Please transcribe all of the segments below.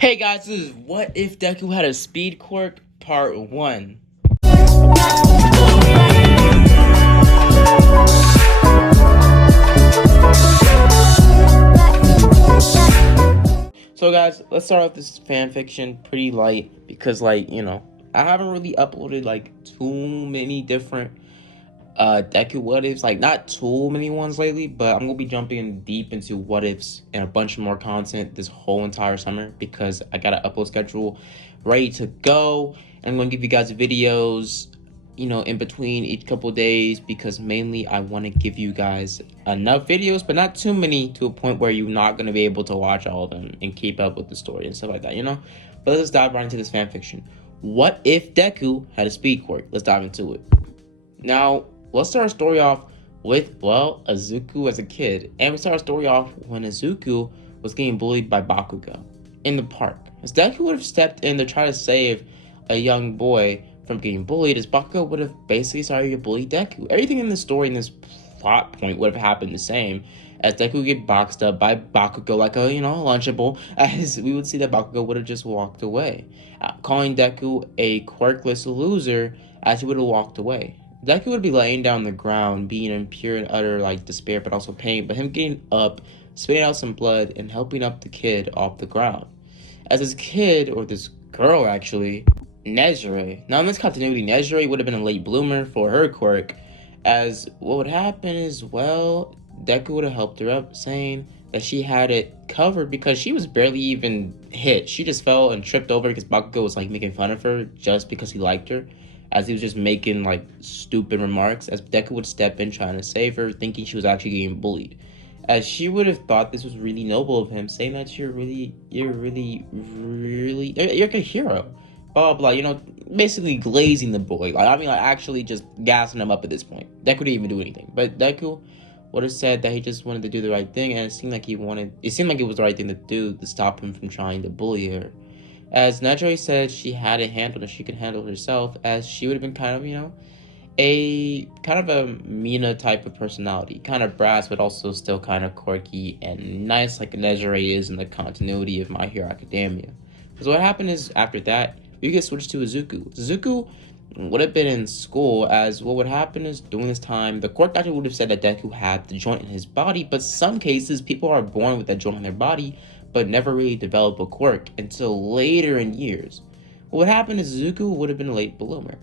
Hey guys, this is What If Deku Had a Speed Quirk Part 1. So guys, let's start off this fan fiction pretty light because I haven't really uploaded too many different Deku what ifs, not too many ones lately, but I'm gonna be jumping deep into what ifs and a bunch more content this whole entire summer because I got an upload schedule ready to go. And I'm gonna give you guys videos, in between each couple days because mainly I want to give you guys enough videos, but not too many to a point where you're not gonna be able to watch all of them and keep up with the story and stuff like that. But let's dive right into this fan fiction. What if Deku had a speed quirk? Let's dive into it. Now, let's start our story off with, Izuku as a kid. And we start our story off when Izuku was getting bullied by Bakugo in the park. As Deku would have stepped in to try to save a young boy from getting bullied, as Bakugo would have basically started to bully Deku. Everything in the story in this plot point would have happened the same, as Deku would get boxed up by Bakugo like a, Lunchable, as we would see that Bakugo would have just walked away, calling Deku a quirkless loser as he would have walked away. Deku would be laying down on the ground, being in pure and utter despair, but also pain. But him getting up, spitting out some blood, and helping up the kid off the ground. As this kid, or this girl actually, Nezure. Now in this continuity, Nezure would have been a late bloomer for her quirk. As what would happen is, Deku would have helped her up, saying that she had it covered because she was barely even hit. She just fell and tripped over because Bakugo was making fun of her just because he liked her, as he was just making stupid remarks, as Deku would step in trying to save her, thinking she was actually getting bullied. As she would have thought this was really noble of him, saying that you're like a hero. Blah, blah, basically glazing the boy. Actually just gassing him up at this point. Deku didn't even do anything. But Deku would have said that he just wanted to do the right thing, and it seemed like it was the right thing to do to stop him from trying to bully her. As Nejire said she had it handled and she could handle herself, as she would have been kind of a Mina type of personality. Kind of brass, but also still kind of quirky and nice like Nejire is in the continuity of My Hero Academia. So what happened is, after that, we get switched to Izuku. Izuku would have been in school, as what would happen is, during this time, the quirk doctor would have said that Deku had the joint in his body, but some cases, people are born with that joint in their body, but never really develop a quirk until later in years. What happened is Izuku would have been a late bloomer.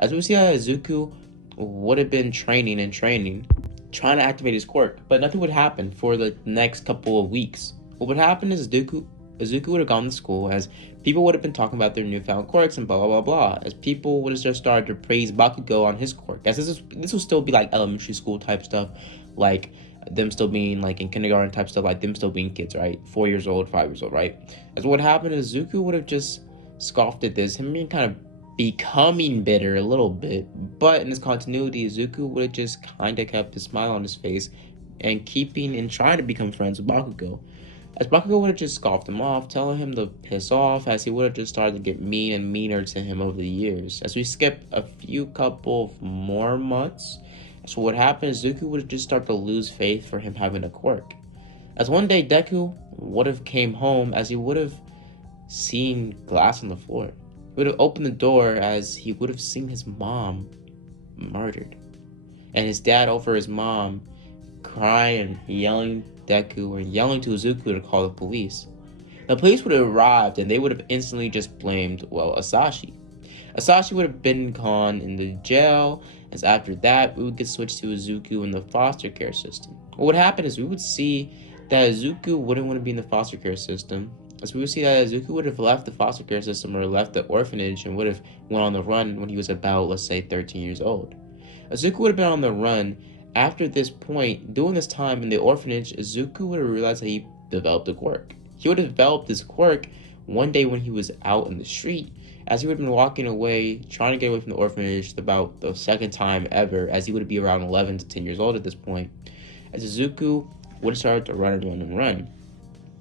As we see that Izuku would have been training, trying to activate his quirk, but nothing would happen for the next couple of weeks. What would happen is Izuku would have gone to school, as people would have been talking about their newfound quirks and blah blah blah blah, as people would have just started to praise Bakugo on his quirk, as this will still be elementary school type stuff, them still being in kindergarten type stuff, them still being kids, right? 4 years old, 5 years old, right? As what happened is Izuku would have just scoffed at this, him being kind of becoming bitter a little bit, but in this continuity, Izuku would have just kind of kept a smile on his face and trying to become friends with Bakugo. As Bakugo would have just scoffed him off, telling him to piss off, as he would have just started to get mean and meaner to him over the years. As we skip a few couple of more months, so what happened is Izuku would have just started to lose faith for him having a quirk. As one day Deku would have came home, as he would have seen glass on the floor. He would have opened the door, as he would have seen his mom murdered, and his dad over his mom crying, yelling Deku, or yelling to Izuku to call the police. The police would have arrived, and they would have instantly just blamed, Asashi. Asashi would have been gone in the jail, as after that, we would get switched to Izuku in the foster care system. What would happen is we would see that Izuku wouldn't want to be in the foster care system, as we would see that Izuku would have left the foster care system or left the orphanage and would have went on the run when he was about, let's say, 13 years old. Izuku would have been on the run. After this point, during this time in the orphanage, Izuku would have realized that he developed a quirk. He would have developed this quirk one day when he was out in the street, as he would have been walking away, trying to get away from the orphanage about the second time ever, as he would be around 11 to 10 years old at this point, as Izuku would have started to run.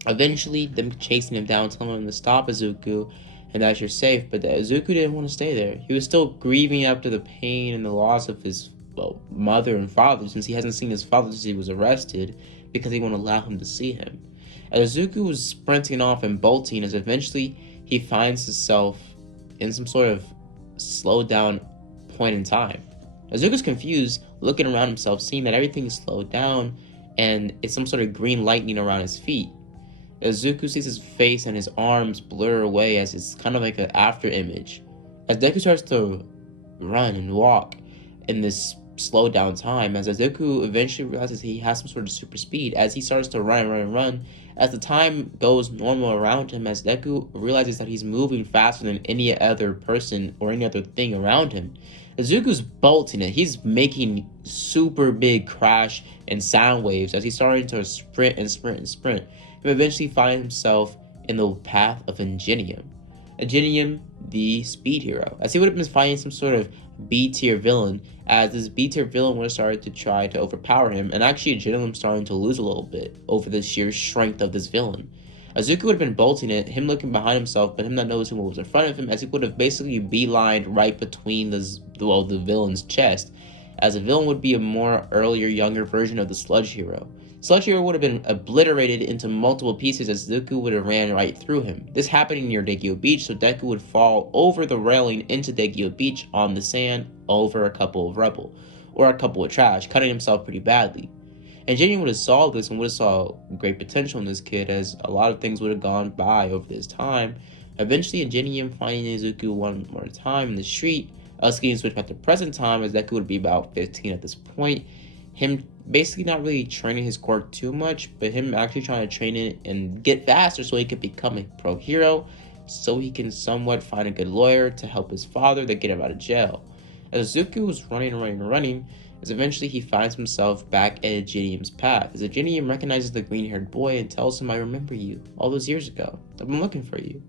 Eventually, them chasing him down, telling him to stop, Izuku, and that you're safe, but that Izuku didn't want to stay there. He was still grieving after the pain and the loss of his mother and father, since he hasn't seen his father since he was arrested, because he won't allow him to see him. As Izuku was sprinting off and bolting, as eventually he finds himself in some sort of slowed down point in time. Izuku's confused, looking around himself, seeing that everything is slowed down and it's some sort of green lightning around his feet. Izuku sees his face and his arms blur away as it's kind of like an after image. As Deku starts to run and walk in this slowed down time, as Izuku eventually realizes he has some sort of super speed, as he starts to run, as the time goes normal around him, as Deku realizes that he's moving faster than any other person or any other thing around him. Izuku's bolting it. He's making super big crash and sound waves as he's starting to sprint. He eventually finds himself in the path of Ingenium. Ingenium, the speed hero, as he would have been fighting some sort of B-tier villain, as this B-tier villain would have started to try to overpower him, and actually Ingenium starting to lose a little bit over the sheer strength of this villain. Izuku would have been bolting it, him looking behind himself, but him not noticing what was in front of him, as he would have basically beelined right between the villain's chest, as the villain would be a more earlier, younger version of the Sludge Hero. Sludge Hero would have been obliterated into multiple pieces as Deku would have ran right through him. This happening near Deku Beach, so Deku would fall over the railing into Deku Beach on the sand over a couple of rubble, or a couple of trash, cutting himself pretty badly. And Ingenium would have saw this and would have saw great potential in this kid, as a lot of things would have gone by over this time. Eventually, Ingenium finding Izuku one more time in the street, us getting switched back to present time, as Deku would be about 15 at this point. Him basically not really training his quirk too much, but him actually trying to train it and get faster so he could become a pro hero, so he can somewhat find a good lawyer to help his father to get him out of jail. As Izuku was running, as eventually he finds himself back at Ingenium's path, as Ingenium recognizes the green-haired boy and tells him, "I remember you, all those years ago. I've been looking for you."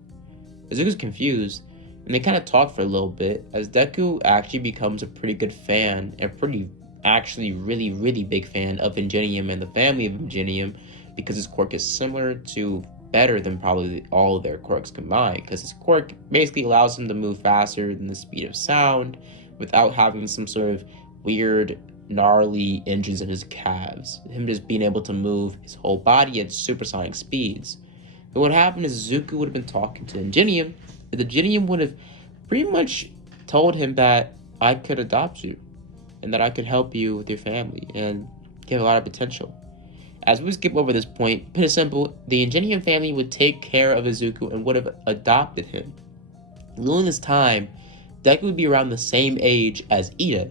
Izuku's confused, and they kind of talk for a little bit, as Deku actually becomes a pretty good fan, really big fan of Ingenium and the family of Ingenium, because his quirk is similar to better than probably all of their quirks combined, because his quirk basically allows him to move faster than the speed of sound without having some sort of weird gnarly engines in his calves, him just being able to move his whole body at supersonic speeds. But what happened is Zuko would have been talking to Ingenium, and the Ingenium would have pretty much told him that I could adopt you and that I could help you with your family and you have a lot of potential. As we skip over this point, pretty simple, the Ingenium family would take care of Izuku and would have adopted him. During this time, Deku would be around the same age as Ida.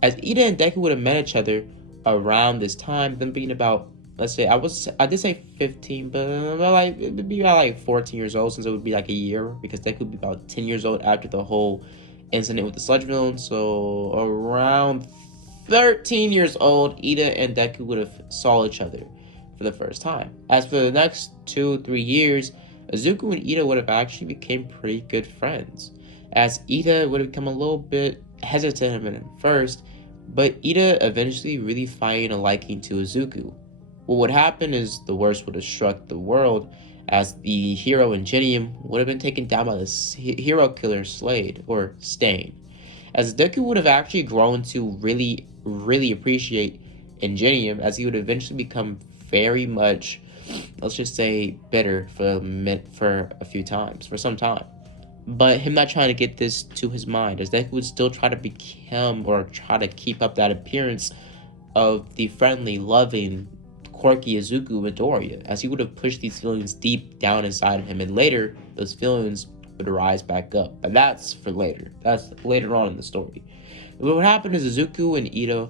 As Ida and Deku would have met each other around this time, them being about, let's say, I did say 15, but like it would be about like 14 years old, since it would be like a year, because Deku would be about 10 years old after the whole incident with the sludge villain. So around 13 years old, Ida and Deku would have saw each other for the first time. As for the next 2-3 years, Izuku and Ida would have actually became pretty good friends, as Ida would have become a little bit hesitant at first, but Ida eventually really finding a liking to Izuku. What would happen is the worst would have struck the world, as the hero Ingenium would have been taken down by the hero killer Slade, or Stain. As Deku would have actually grown to really appreciate Ingenium, as he would eventually become very much, let's just say, bitter for some time. But him not trying to get this to his mind, as Deku would still try to become or try to keep up that appearance of the friendly, loving, quirky Izuku Midoriya, as he would have pushed these feelings deep down inside of him, and later those feelings would rise back up. But that's for later. That's later on in the story. What would happen is Izuku and Ida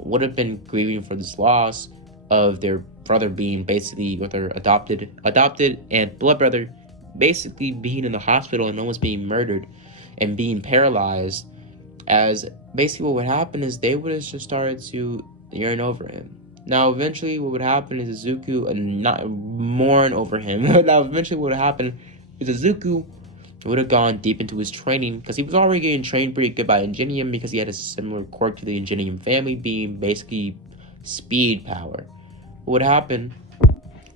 would have been grieving for this loss of their brother being basically, with their adopted and blood brother, basically being in the hospital and almost being murdered and being paralyzed. As basically what would happen is they would have just started to yearn over him. Now eventually what would happen is Izuku not mourn over him. Now eventually what would happen is Izuku would have gone deep into his training, because he was already getting trained pretty good by Ingenium, because he had a similar quirk to the Ingenium family, being basically speed power. What would happen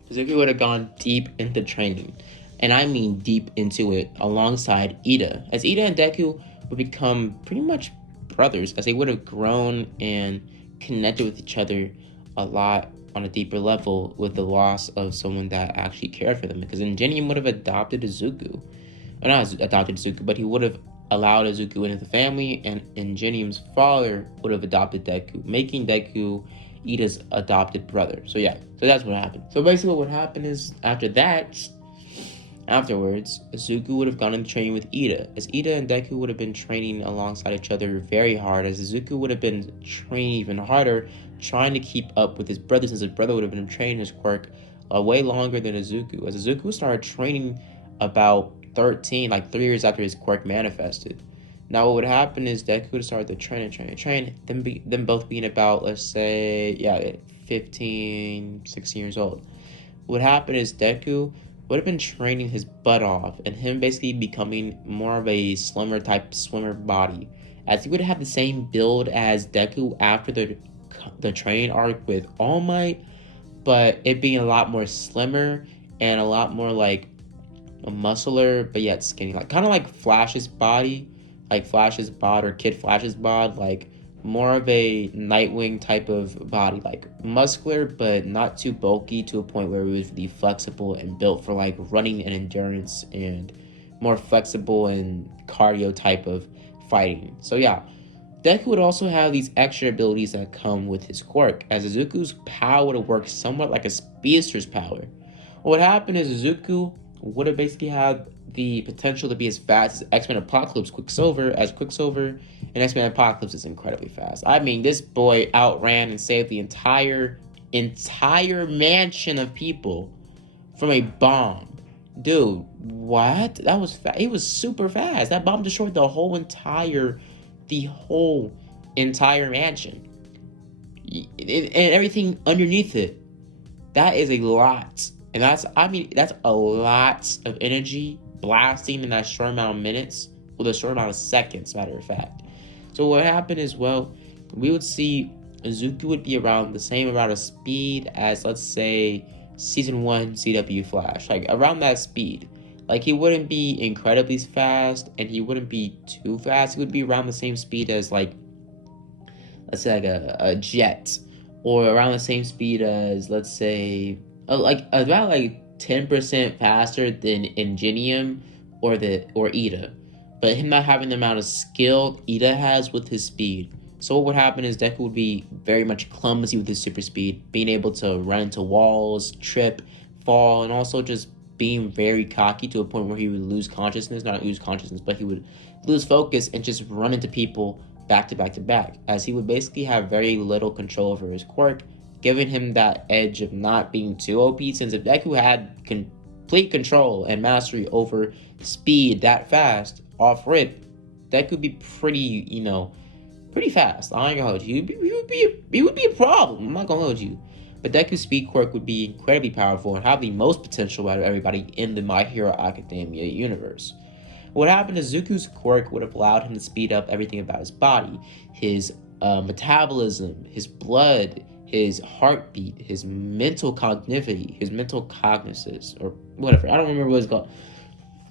is Izuku would have gone deep into training, and I mean deep into it, alongside Ida, as Ida and Deku would become pretty much brothers, as they would have grown and connected with each other a lot on a deeper level with the loss of someone that actually cared for them. Because Ingenium would have adopted Izuku. Or not adopted Izuku, but he would have allowed Izuku into the family, and Ingenium's father would have adopted Deku, making Deku Ida's adopted brother. So yeah, so that's what happened. So basically what happened is afterwards, Izuku would have gone into training with Ida, as Ida and Deku would have been training alongside each other very hard, as Izuku would have been training even harder, trying to keep up with his brother, since his brother would have been training his quirk way longer than Izuku, as Izuku started training about 13, like 3 years after his quirk manifested. Now what would happen is Deku would start to train, them both being about, let's say, 15, 16 years old. What would happen is Deku would have been training his butt off, and him basically becoming more of a slimmer type swimmer body, as he would have the same build as Deku after the training arc with All Might, but it being a lot more slimmer and a lot more like a muscular, but yet skinny, like kind of like Flash's body, like Flash's bod or Kid Flash's bod, like more of a Nightwing type of body, like muscular but not too bulky to a point where it was really flexible and built for like running and endurance, and more flexible and cardio type of fighting. So yeah, Deku would also have these extra abilities that come with his quirk, as Izuku's power would have worked somewhat like a speedster's power. What happened is Izuku would have basically had the potential to be as fast as X-Men Apocalypse Quicksilver, as Quicksilver and X-Men Apocalypse is incredibly fast. I mean, this boy outran and saved the entire mansion of people from a bomb. Dude, what? That was He was super fast. That bomb destroyed the whole entire mansion. And everything underneath it. That is a lot. And that's a lot of energy blasting in that short amount of minutes, with a short amount of seconds, matter of fact. So what happened is, well, we would see Izuku would be around the same amount of speed as, let's say, Season 1 CW Flash. Like, around that speed. Like, he wouldn't be incredibly fast, and he wouldn't be too fast. He would be around the same speed as, like, let's say, like a jet. Or around the same speed as, let's say, like about like 10% faster than Ingenium or Ida, but him not having the amount of skill Ida has with his speed. So what would happen is Deku would be very much clumsy with his super speed, being able to run into walls, trip, fall, and also just being very cocky to a point where he would lose consciousness, not lose consciousness, but he would lose focus and just run into people back to back to back, as he would basically have very little control over his quirk, giving him that edge of not being too OP, since if Deku had complete control and mastery over speed that fast, off rip, Deku would be pretty fast. I ain't gonna hold you. He would be a problem. I'm not gonna hold you. But Deku's speed quirk would be incredibly powerful and have the most potential out of everybody in the My Hero Academia universe. What happened is Zuko's quirk would have allowed him to speed up everything about his body, his metabolism, his blood, his heartbeat, his mental cognitivity, his mental cognizance, or whatever. I don't remember what it's called.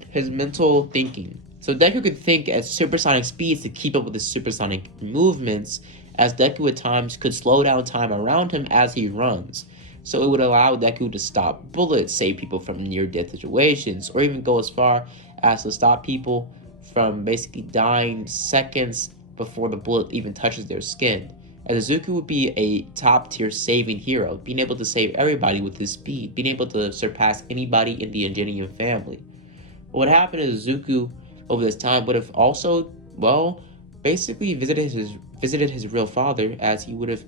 His mental thinking. So Deku could think at supersonic speeds to keep up with his supersonic movements, as Deku at times could slow down time around him as he runs. So it would allow Deku to stop bullets, save people from near-death situations, or even go as far as to stop people from basically dying seconds before the bullet even touches their skin. As Izuku would be a top-tier saving hero, being able to save everybody with his speed, being able to surpass anybody in the Ingenium family. What happened is Izuku, over this time, would have also, well, basically visited his real father, as he would have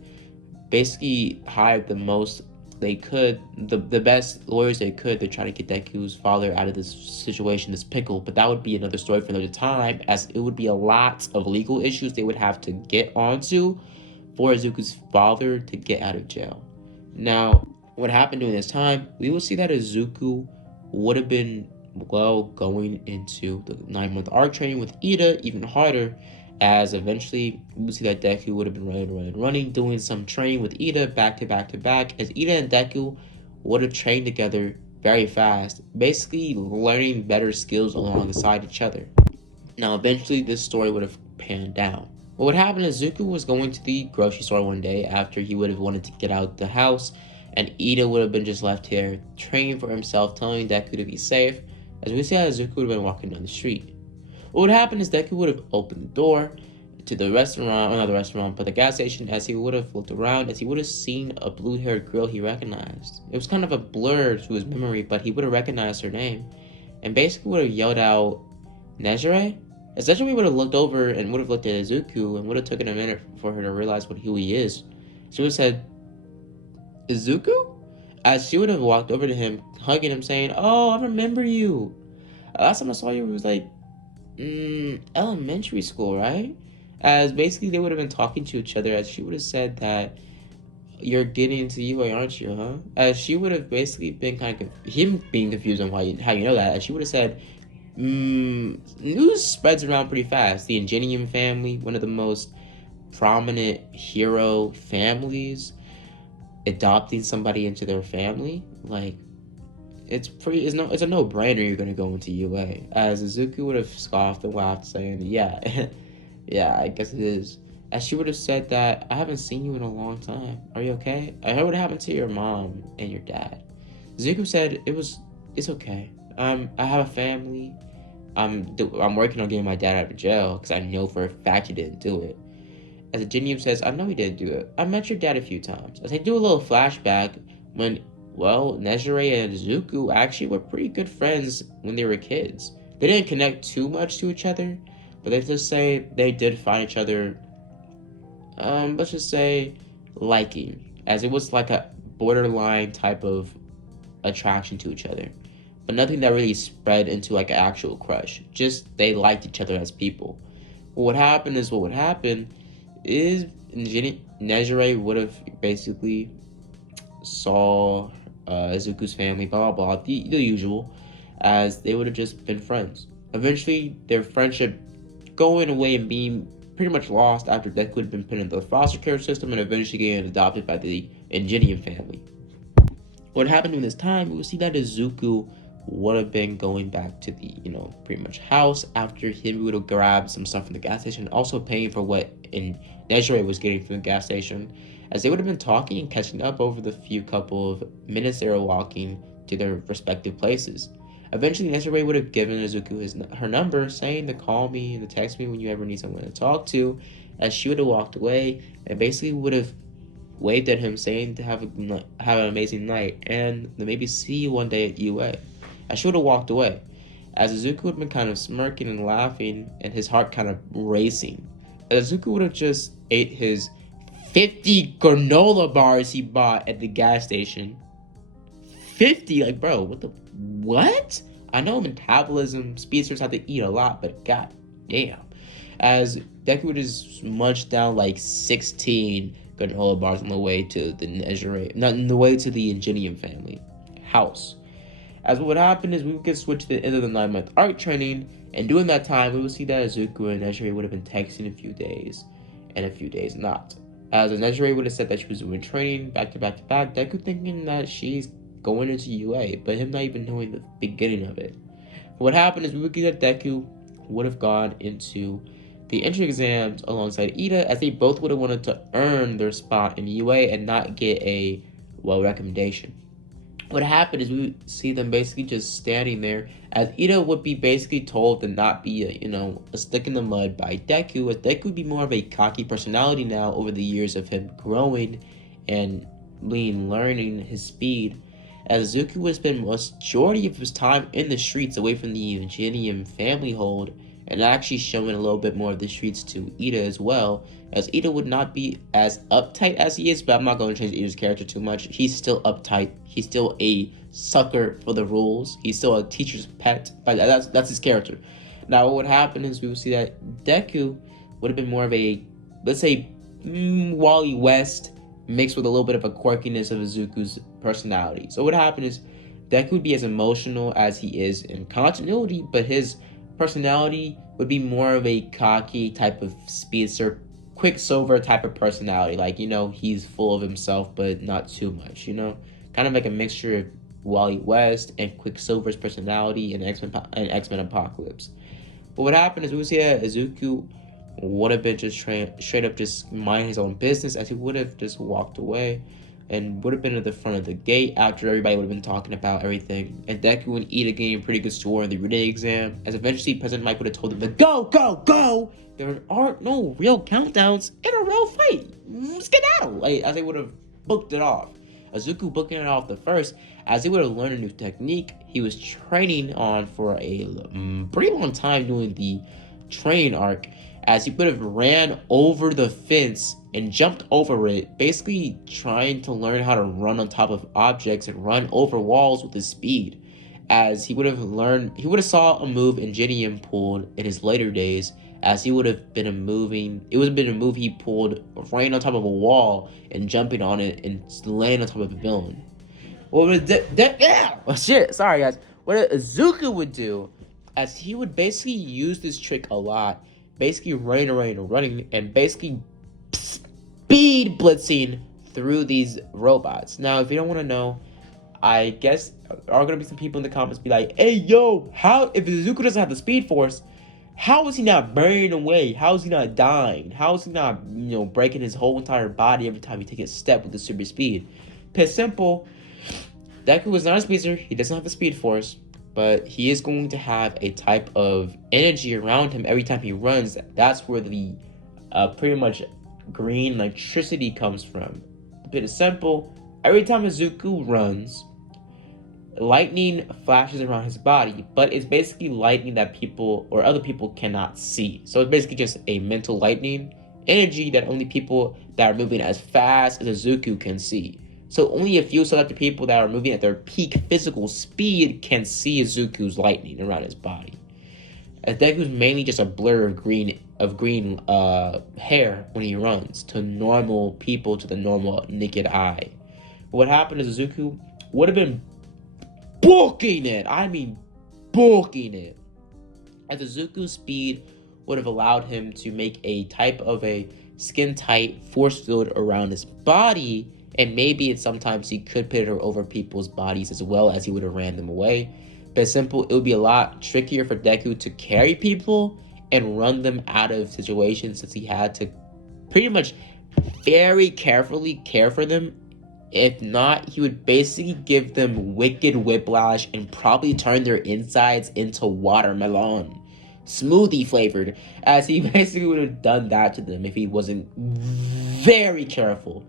basically hired the most they could, the best lawyers they could, to try to get Deku's father out of this situation, this pickle. But that would be another story for another time, as it would be a lot of legal issues they would have to get onto for Izuku's father to get out of jail. Now, what happened during this time, we will see that Izuku would have been, well, going into the 9-month arc training with Ida even harder, as eventually we will see that Deku would have been running, doing some training with Ida back to back, as Ida and Deku would have trained together very fast, basically learning better skills alongside each other. Now, eventually this story would have panned out. What would happen is Zuko was going to the grocery store one day after he would have wanted to get out the house, and Ida would have been just left here, training for himself, telling Deku to be safe, as we see how Izuku would have been walking down the street. What would happen is Deku would have opened the door to the restaurant, or not the restaurant, but the gas station, as he would have looked around, as he would have seen a blue-haired girl he recognized. It was kind of a blur to his memory, but he would have recognized her name, and basically would have yelled out, Nejire? As Nejire would have looked over and would have looked at Izuku, and would have taken a minute for her to realize who he is. She would have said, Izuku? As she would have walked over to him, hugging him, saying, oh, I remember you. Last time I saw you, it was like, elementary school, right? As basically they would have been talking to each other, as she would have said that you're getting into UA, aren't you, huh? As she would have basically been kind of him being confused on how you know that. As she would have said, news spreads around pretty fast. The Ingenium family, one of the most prominent hero families, adopting somebody into their family, like it's a no-brainer you're gonna go into UA. As Izuku would have scoffed and laughed, saying, yeah, yeah, I guess it is. As she would have said that, I haven't seen you in a long time. Are you okay? I heard what happened to your mom and your dad. Izuku said it's okay. I have a family. I'm working on getting my dad out of jail because I know for a fact he didn't do it. As Ingenium says, I know he didn't do it. I met your dad a few times. As they do a little flashback when, well, Nejire and Izuku actually were pretty good friends when they were kids. They didn't connect too much to each other, but let's just say they did find each other, let's just say, liking. As it was like a borderline type of attraction to each other. But nothing that really spread into like an actual crush. Just they liked each other as people. What would happen is Nejire would have basically saw Izuku's family, blah blah blah, the usual, as they would have just been friends. Eventually, their friendship going away and being pretty much lost after Deku had been put into the foster care system and eventually getting adopted by the Ingenium family. What happened in this time, we will see that Izuku would have been going back to the, pretty much house after him would have grabbed some stuff from the gas station, also paying for what Nejire was getting from the gas station, as they would have been talking and catching up over the few couple of minutes they were walking to their respective places. Eventually, Nejire would have given Izuku her number, saying to call me and to text me when you ever need someone to talk to, as she would have walked away and basically would have waved at him, saying to have an amazing night and to maybe see you one day at UA. As she would have walked away, as Izuku would have been kind of smirking and laughing and his heart kind of racing. Izuku would have just ate his 50 granola bars he bought at the gas station. 50? Like, bro, what? I know metabolism, speedsters have to eat a lot, but god damn. As Deku would just munch down like 16 granola bars on the way to the Ingenium family house. As what would happen is we would get switched to the end of the 9-month arc training, and during that time, we would see that Izuku and Nejire would have been texting a few days, and a few days not. As Nejire would have said that she was doing training back to back to back, Deku thinking that she's going into UA, but him not even knowing the beginning of it. What happened is we would get that Deku would have gone into the entry exams alongside Ida, as they both would have wanted to earn their spot in UA and not get a recommendation. What happened is we would see them basically just standing there, as Ida would be basically told to not be a stick in the mud by Deku, as Deku would be more of a cocky personality now over the years of him growing and learning his speed, as Izuku would spend majority of his time in the streets away from the Ingenium family hold, and actually showing a little bit more of the streets to Ida as well, as Ida would not be as uptight as he is, but I'm not going to change Ida's character too much. He's still uptight. He's still a sucker for the rules. He's still a teacher's pet, but that's his character. Now, what would happen is we would see that Deku would have been more of a, let's say, Wally West mixed with a little bit of a quirkiness of Izuku's personality. So what happened is Deku would be as emotional as he is in continuity, but his personality would be more of a cocky type of speedster, Quicksilver type of personality. Like, he's full of himself, but not too much, Kind of like a mixture of Wally West and Quicksilver's personality in X-Men Apocalypse. But what happened is we would see that Izuku would have been just straight up just minding his own business, as he would have just walked away. and would have been at the front of the gate after everybody would have been talking about everything. And Deku and Ida getting a pretty good score in the written exam, as eventually President Mike would have told them to go, go, go! There aren't no real countdowns in a real fight. Skedaddle! Like, as they would have booked it off. Izuku booking it off the first, as he would have learned a new technique he was training on for a pretty long time doing the train arc, as he would have ran over the fence and jumped over it, basically trying to learn how to run on top of objects and run over walls with his speed. As he would have saw a move Ingenium pulled in his later days, as he would have been a move he pulled right on top of a wall and jumping on it and laying on top of a villain. What sorry guys. What Izuku would do, as he would basically use this trick a lot, basically running, and basically speed blitzing through these robots. Now, if you don't want to know, I guess there are going to be some people in the comments be like, hey, yo, if Izuku doesn't have the speed force, how is he not burning away? How is he not dying? How is he not, breaking his whole entire body every time he takes a step with the super speed? It's simple. Deku is not a speedster. He doesn't have the speed force, but he is going to have a type of energy around him every time he runs. That's where the pretty much green electricity comes from. A bit simple. Every time Izuku runs, lightning flashes around his body, but it's basically lightning that people or other people cannot see. So it's basically just a mental lightning energy that only people that are moving as fast as Izuku can see. So only a few selected people that are moving at their peak physical speed can see Izuku's lightning around his body. As Deku's mainly just a blur of green hair when he runs to normal people, to the normal naked eye. What happened is Izuku would have been booking it. I mean, booking it. As Izuku's speed would have allowed him to make a type of a skin-tight force field around his body, and maybe sometimes he could put it over people's bodies as well, as he would have ran them away. But simple, it would be a lot trickier for Deku to carry people and run them out of situations, since he had to pretty much very carefully care for them. If not, he would basically give them wicked whiplash and probably turn their insides into watermelon, smoothie flavored, as he basically would have done that to them if he wasn't very careful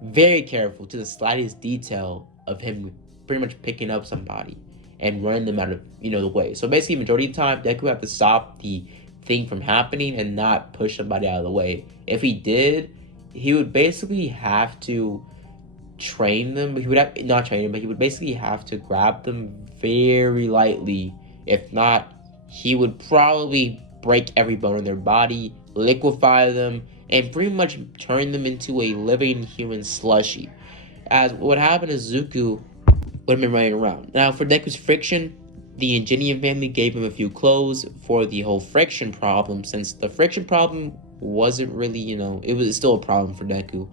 to the slightest detail of him pretty much picking up somebody and running them out of the way. So basically, majority of the time, Deku would have to stop the thing from happening and not push somebody out of the way. If he did, he would basically have to train them. He would basically have to grab them very lightly. If not, he would probably break every bone in their body, liquefy them, and pretty much turn them into a living human slushy. As what happened is Izuku would have been running around. Now, for Deku's friction, the Ingenium family gave him a few clothes for the whole friction problem, since the friction problem wasn't really, it was still a problem for Deku,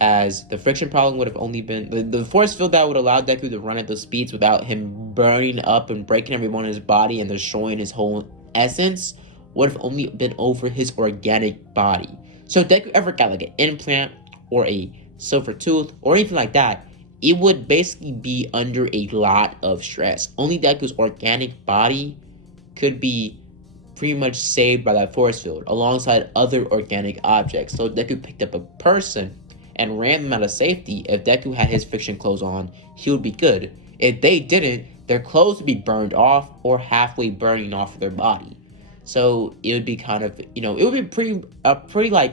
as the friction problem would have only been the force field that would allow Deku to run at those speeds without him burning up and breaking every bone in his body and destroying his whole essence would have only been over his organic body. So if Deku ever got an implant or a silver tooth or anything like that, it would basically be under a lot of stress. Only Deku's organic body could be pretty much saved by that force field alongside other organic objects. So if Deku picked up a person and ran them out of safety, if Deku had his friction clothes on, he would be good. If they didn't, their clothes would be burned off or halfway burning off their body. So it would be kind of, it would be pretty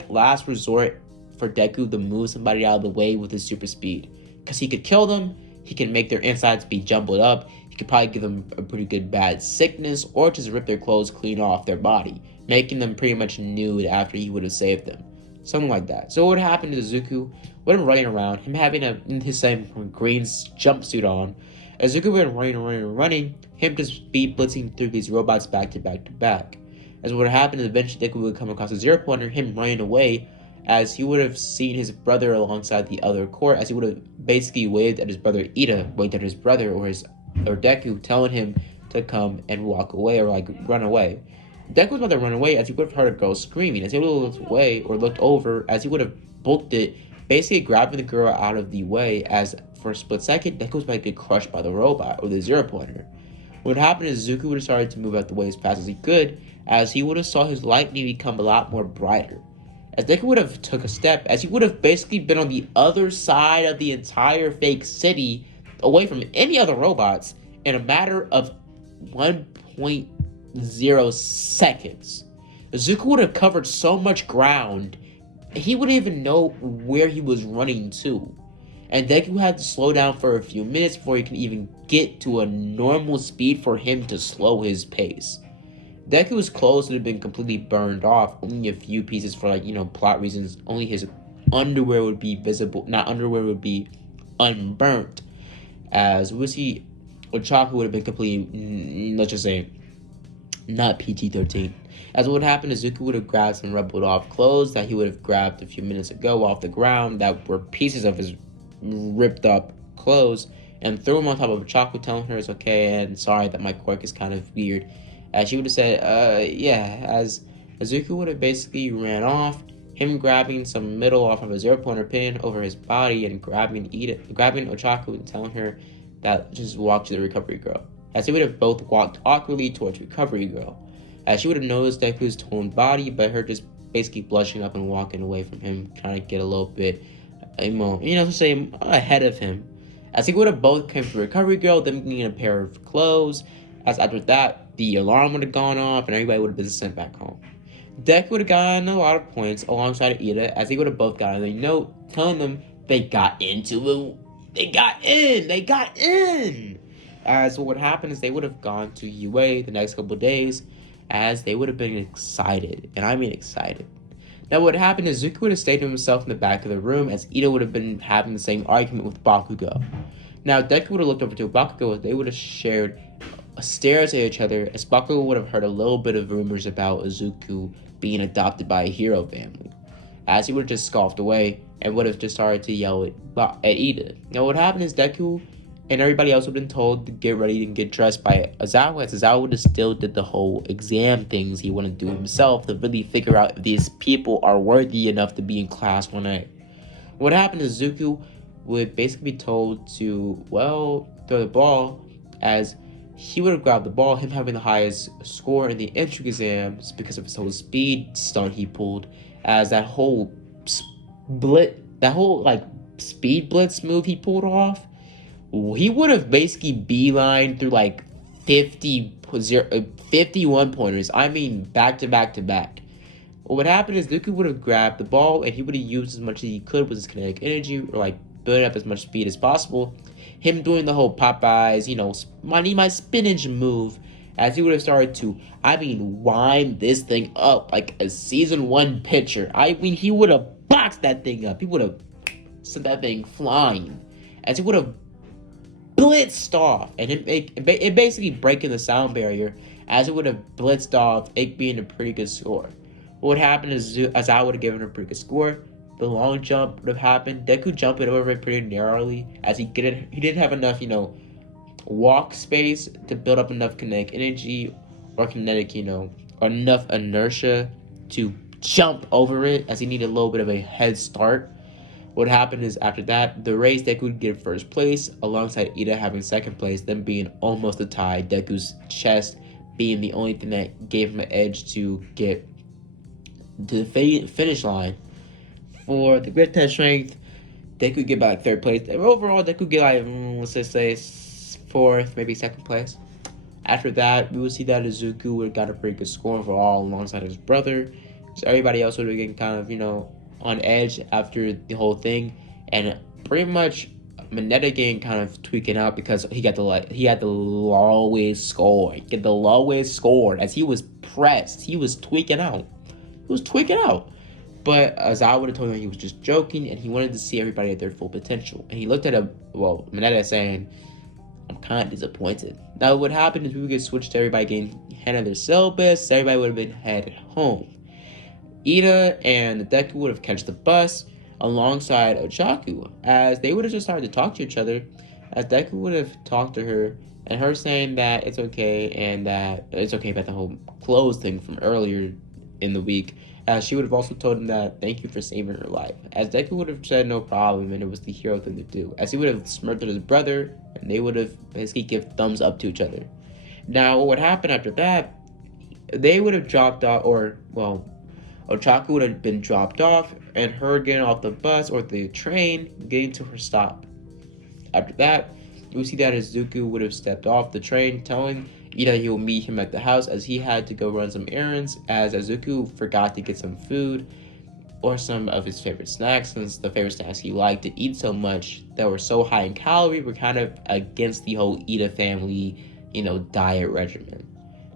last resort for Deku to move somebody out of the way with his super speed. Because he could kill them, he can make their insides be jumbled up, he could probably give them a pretty good bad sickness, or just rip their clothes clean off their body, making them pretty much nude after he would have saved them. Something like that. So what would happen to Izuku, with him running around, him having his same green jumpsuit on, Izuku would have running, him just speed blitzing through these robots back to back. As what would happen is eventually Deku would come across a zero pointer, him running away, as he would have seen his brother alongside the other court, as he would have basically waved at his brother or Deku, telling him to come and walk away or run away. Deku was about to run away, as he would have heard a girl screaming. As he would have looked away or looked over, as he would have booked it, basically grabbing the girl out of the way, as for a split second, Deku was about to get crushed by the robot, or the zero pointer. What happened is Zuko would have started to move out the way as fast as he could, as he would have saw his lightning become a lot more brighter. As Deku would have took a step, as he would have basically been on the other side of the entire fake city, away from any other robots, in a matter of 1.0 seconds. Zuko would have covered so much ground, he wouldn't even know where he was running to. And Deku had to slow down for a few minutes before he could even get to a normal speed for him to slow his pace. Deku's clothes would have been completely burned off, only a few pieces for, like, plot reasons. Only his underwear would be visible, not underwear would be unburnt. As Wussy Ochako would have been completely, let's just say, not PG-13. As what happened is Zuko would have grabbed some rubbled off clothes that he would have grabbed a few minutes ago off the ground that were pieces of his ripped up clothes, and threw them on top of Ochako, telling her it's okay and sorry that my quirk is kind of weird. As she would have said, yeah, as Zuko would have basically ran off, him grabbing some metal off of a zero-pointer pin over his body and grabbing Ochako and telling her that just walk to the recovery girl. As they would have both walked awkwardly towards recovery girl. As she would have noticed Deku's toned body, but her just basically blushing up and walking away from him, trying to get a little bit, ahead of him. As they would have both came to recovery girl, them getting a pair of clothes. As after that, the alarm would have gone off and everybody would have been sent back home. Deku would have gotten a lot of points alongside Ida, as they would have both gotten a note telling them they got into it. They got in! As what happened is they would have gone to UA the next couple of days, as they would have been excited, and I mean excited. Now what happened is Zuko would have stayed to himself in the back of the room, as Ida would have been having the same argument with Bakugo. Now Deku would have looked over to Bakugo, as they would have shared stares at each other, as Bakugo would have heard a little bit of rumors about Izuku being adopted by a hero family. As he would have just scoffed away and would have just started to yell at Ida. Now what happened is Deku and everybody else would have been told to get ready and get dressed by Aizawa, as Aizawa would have still did the whole exam things he wanted to do himself to really figure out if these people are worthy enough to be in class 1A. What happened is Zuko would basically be told to, throw the ball, as he would have grabbed the ball, him having the highest score in the entry exams because of his whole speed stunt he pulled, as that whole speed blitz move he pulled off, he would have basically beeline through like 51 pointers. I mean, back to back to back. What would happen is Deku would have grabbed the ball and he would have used as much as he could with his kinetic energy, or like building up as much speed as possible. Him doing the whole Popeyes, my spinach move, as he would have started to, wind this thing up like a season 1 pitcher. He would have boxed that thing up. He would have sent that thing flying, as he would have blitzed off, and it basically breaking the sound barrier, as it would have blitzed off, it being a pretty good score. What would happen is, as I would have given a pretty good score, the long jump would have happened. Deku jumping over it pretty narrowly, as he didn't have enough, walk space to build up enough kinetic energy or enough inertia to jump over it, as he needed a little bit of a head start. What happened is, after that, the race, Deku would get first place, alongside Ida having second place, them being almost a tie, Deku's chest being the only thing that gave him an edge to get to the finish line. For the grit test strength, Deku would get by third place. Overall, Deku would get let's just say fourth, maybe second place. After that, we would see that Izuku would have got a pretty good score overall alongside his brother. So everybody else would have been kind of, on edge after the whole thing, and pretty much Mineta getting kind of tweaking out because he had the lowest score. He had the lowest score, as he was pressed. He was tweaking out. But as I would have told him, he was just joking, and he wanted to see everybody at their full potential. And he looked at Mineta saying, "I'm kind of disappointed." Now what happened is we would get switched to everybody getting handed their syllabus. Everybody would have been headed home. Ida and Deku would have catch the bus alongside Ochako, as they would have just started to talk to each other, as Deku would have talked to her, and her saying that it's okay, and that it's okay about the whole clothes thing from earlier, in the week, as she would have also told him that thank you for saving her life, as Deku would have said no problem and it was the hero thing to do, as he would have smirked at his brother and they would have basically give thumbs up to each other. Now what would happen after that, they would have dropped off, or well, Ochaku would have been dropped off and her getting off the bus or the train getting to her stop. After that, we see that Izuku would have stepped off the train, telling Ida he will meet him at the house as he had to go run some errands, as Izuku forgot to get some food or some of his favorite snacks, since the favorite snacks he liked to eat so much that were so high in calorie were kind of against the whole Ida family, diet regimen.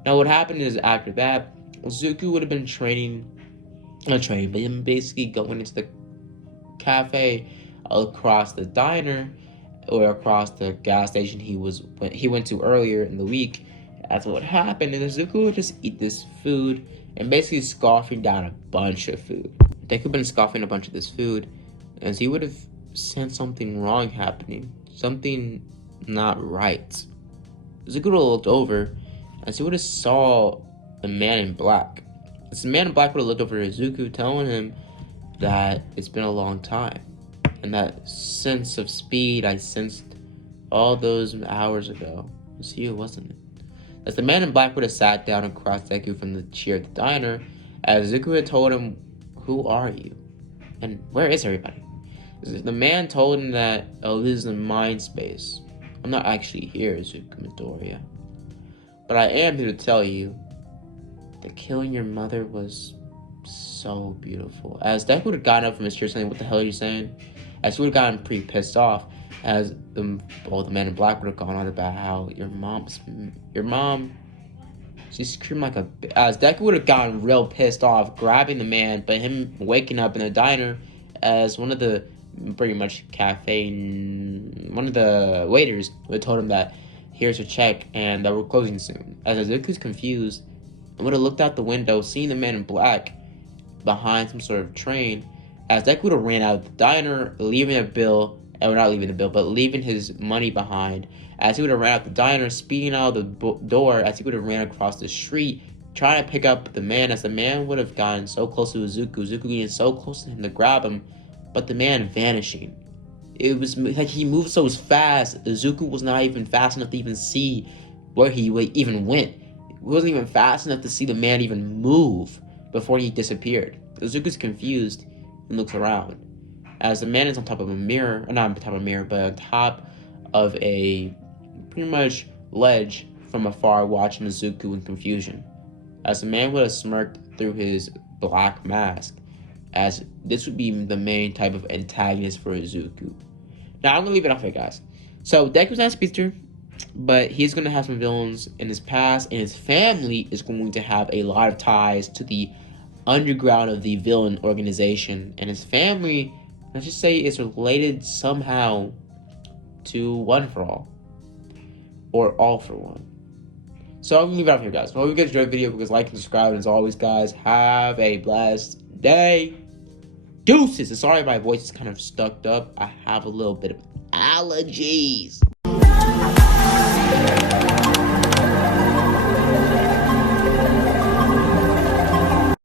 Now what happened is after that, Izuku would have been not training, but him basically going into the cafe across the diner or across the gas station he went to earlier in the week. That's what happened, and Izuku would just eat this food and basically scoffing down a bunch of food. Deku been scoffing a bunch of this food as he would have sensed something wrong happening, something not right. Izuku would have looked over as he would have saw a man in black. This man in black would have looked over at Izuku, telling him that it's been a long time, and that sense of speed I sensed all those hours ago was you, wasn't it? As the man in black would have sat down across Deku from the chair at the diner, as Izuku had told him, "Who are you? And where is everybody?" The man told him that, "Oh, this is a mind space. I'm not actually here, Izuku Midoriya. But I am here to tell you that killing your mother was so beautiful." As Deku would have gotten up from his chair saying, "What the hell are you saying?" As he would have gotten pretty pissed off, as the man in black would have gone on about how your mom, she screamed like as Deku would have gotten real pissed off, grabbing the man, but him waking up in the diner as one of the waiters would have told him that here's your check and that we're closing soon. As Deku's confused, and would have looked out the window, seeing the man in black behind some sort of train, as Deku would have ran out of the diner, leaving his money behind, as he would have ran out the diner, speeding out of the door, as he would have ran across the street, trying to pick up the man, as the man would have gotten so close to Izuku getting so close to him to grab him, but the man vanishing. It was like he moved so fast, Izuku was not even fast enough to even see where he even went. It wasn't even fast enough to see the man even move before he disappeared. Izuku's confused and looks around, as the man is on top of a mirror, not on top of a mirror, but on top of a pretty much ledge from afar, watching Izuku in confusion. As the man would have smirked through his black mask, as this would be the main type of antagonist for Izuku. Now I'm gonna leave it off here, guys. So Deku's not a speedster, but he's gonna have some villains in his past, and his family is going to have a lot of ties to the underground of the villain organization, and his family, let's just say, is related somehow to One for All or All for One. So I'm gonna leave it off here, guys. I hope you guys enjoyed the video. Because like and subscribe, and as always, guys, have a blessed day. Deuces. And sorry my voice is kind of stuck up. I have a little bit of allergies.